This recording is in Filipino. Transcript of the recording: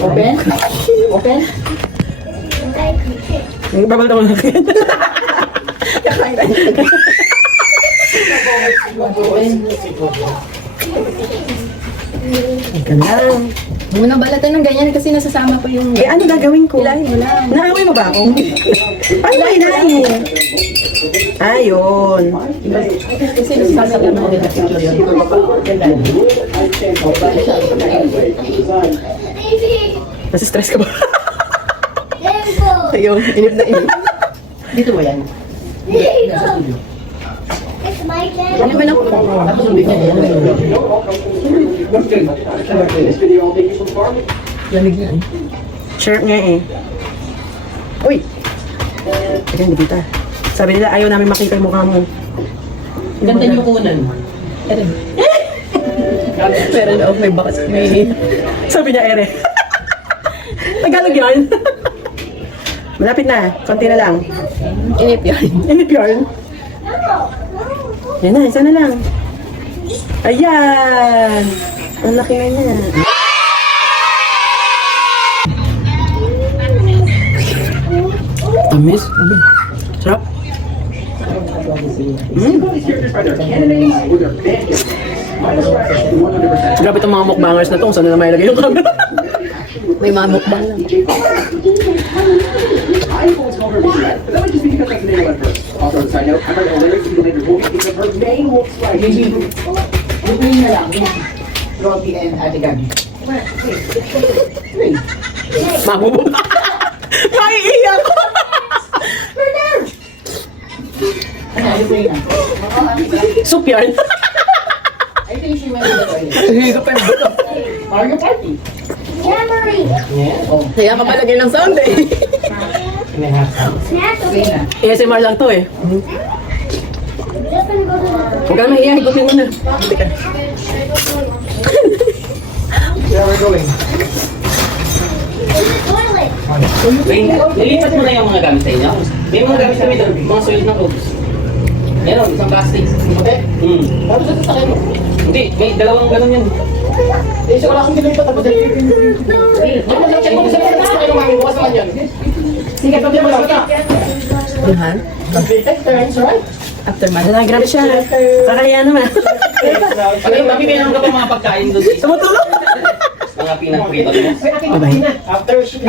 Open? Open? Babal na lang. Kakain tayo. Ika lang. Muna balatan ng ganyan kasi nasasama pa yung... Eh, ano gagawin ko? Hilahin mo lang. Naaway mo ba ako? Paano ba hilahin? Ayun. Kasi nasasama pa nila. Nasa-stress ka ba? Ayun, inip na inip. Dito mo yan. It's my channel. Ano ba lang? Lamig na. Shirt nga eh. Uy! Teka, hindi kita. Sabi nila, ayaw namin makita yung mukha mo. Ganda niyo kunan. Pero loob may bakas. May... Sabi niya, ere. Tagalog yarn. Malapit na. Konti na lang. Inip yan. Inip yarn. Yan na, isa na lang. Ayan! Ang laki na niya. Tamis? Sarap. Grabe itong mga mukbangers na to. Kung saan na may lagay yung camera? May mamukbang lang. iPhone's called her Miss Red, but that might just be because that's the name of her. Also, on a side note, I heard the lyrics to the later movie because her name looks like Libre na lang. Roti and Ate Gabi. Mabubuka. Maiiyak ko. Ano, libre na. Soup yarn. I think she might be the toilet. Higop pa yung buto. Mario Party. Memory. Kaya ka palagay ng sound eh. Snack. Libre na. ASMR lang to eh. Just gonna go to the Huwag ka na mahiya. Higupin mo na. Where we're going? toilet. Nilipat mo na yung mga gamit sa inyo? May mga gamit kami doon, mga sulit ng clothes. Meron, isang plastic. Puti? Tapos ito sa kayo. Hindi, may dalawang ganun yan. Eh, so wala akong nilipat. Tapos ito. Ano lang, check mo kung saan sa kayo mami. Bukas naman yun. Sige, pag mo lang ito. Duhan? Completed, turns right. After man. Ay, grabe siya. Kakaya naman. Okay, mami, meron ka pa mga pagkain doon. Tumutulong. Mga pinang-prito mo. Bye-bye. After she